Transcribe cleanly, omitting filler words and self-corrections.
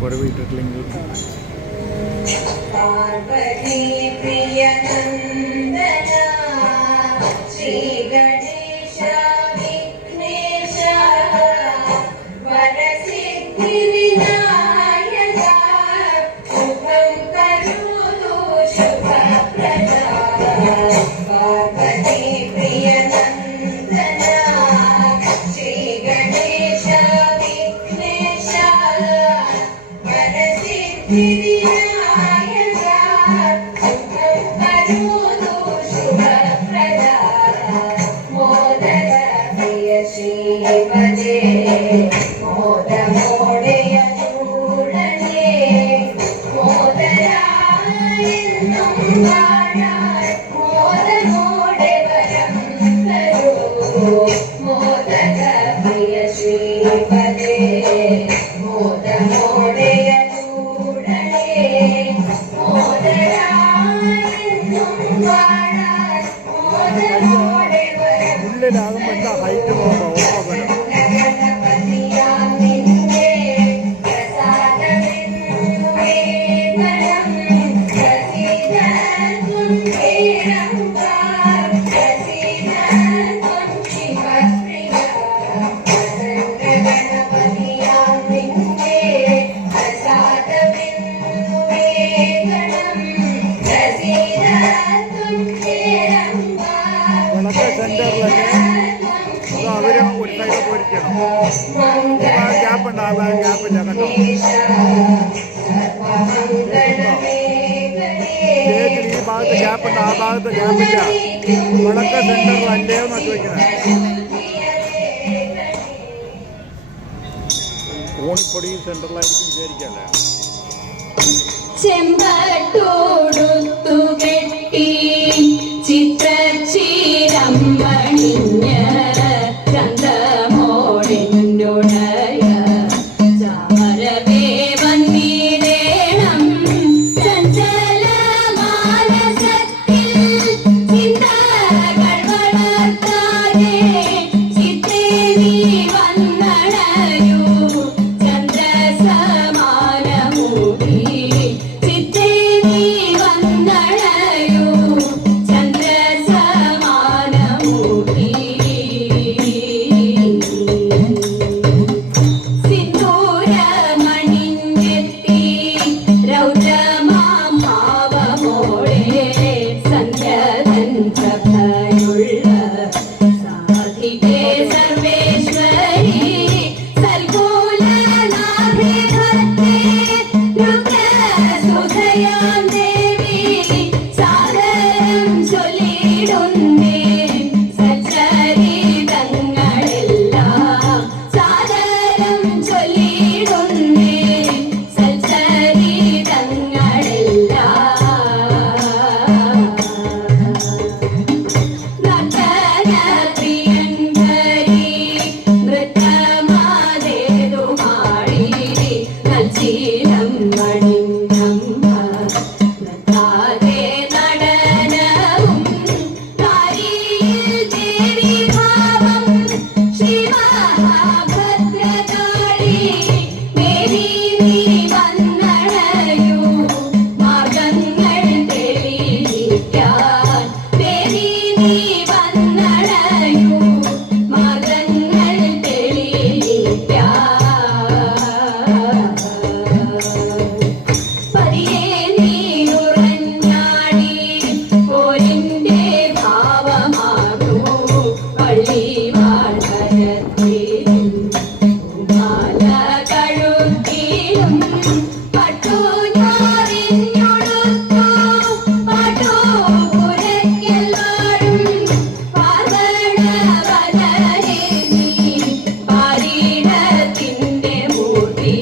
കുറവിട്ടിട്ടില്ലെങ്കിൽ പാർവതി പ്രിയ നന്ദന ശ്രീ ഗണേശ വിഘ്നേശ വരസിദ്ധി വിനായക ശുഭം കരോതു ശുഭപ്രദ പാർവതി പ്രിയ നന്ദന ശ്രീ ഗണേശ വിഘ്നേശ വരസിദ്ധി ശ്രീപദേ മോദമോടയ ചൂടനേ മോദരായെന്നും വാഴാൻ മോദമോടെ വരം തരൂ മോദക പ്രിയ ശ്രീപദേ മോദമോടയ ചൂടനേ മോദരായെന്നും വാഴാൻ മോദമോടെ വരം ഉള്ളിലാകുമ്പോൾ എന്താ ഹൈറ്റ് പോകുമ്പോൾ സെന്ററിലൊക്കെ അവര് ഒരു സൈഡ് പോയിരിക്കണം. ഗ്യാപ്പുണ്ട്, ആ ഗ്യാപ്പില്ല കേട്ടോ. സ്റ്റേജിൽ ഈ ഭാഗത്ത് ഗ്യാപ്പുണ്ട്, ആ ഭാഗത്ത് ഗ്യാപ്പില്ല. വടക്ക് സെന്ററിൽ അല്ലേ നോക്കി വയ്ക്കുന്നത്. ഓണിപ്പൊടി സെന്ററിലായിരിക്കും വിചാരിക്കല്ലേ. ചെമ്പട്ടോടുത്തു കെട്ടി ചിത്രച്ചീരമ്പണിഞ്ഞ ചന്തമോടിനുടയ ചാമരമേ വന്നിടേണം ചഞ്ചല മാനസത്തിൽ ചിന്തകൾ വളർത്താതെ ചിത്തേ നീ വന്നണയൂ ചന്ദ്രസമാനമൂടി ചിത്തേ നീ വന്നണയൂ ചന്ദ്രസമാനമൂടി സിന്ദൂരമണിഞ്ഞെത്തി രൗദ്രമാം ഭാവമോടെ സന്ധ്യതൻ പ്രഭയുള്ള സാധികേ സർവേശ്വരി സൽകൂലനാഥേ ഭക്തേ രുദ്രസുതയാം ദേവി സാദരം ചൊല്ലിടുന്നേ സച്ചരിതങ്ങളെല്ലാം സാദരം ചൊല്ലിടുന്നേ സച്ചരിതങ്ങളെല്ലാം നർത്തനപ്രിയങ്കരി നൃത്തമാതേതുമാടി നച്ചീലം മണിഞ്ഞമ്മ നൃത്താതെ നടനവും നാരിയിൽ ദേവി ഭാവം ശ്രീമഹാഭദ്രകാളി മേരി നീ വന്നണയൂ മാർഗങ്ങൾ തെളിയിക്കാൻ മേരി നീ വന്നണയൂ മാർഗങ്ങൾ തെളിയിക്കാൻ പതിയെ നീ ഉറഞ്ഞാടി പോരിന്റെ ഭാവമാകൂ പള്ളി വാഴത്തിലും മാല കഴുത്തിലും പട്ടു ഞാറിഞ്ഞൊടുത്തു പാട്ടോപുരയ്ക്കെല്ലാരും പാർവണവദനേ നീ പാരീടത്തിന്റെ മൂർത്തി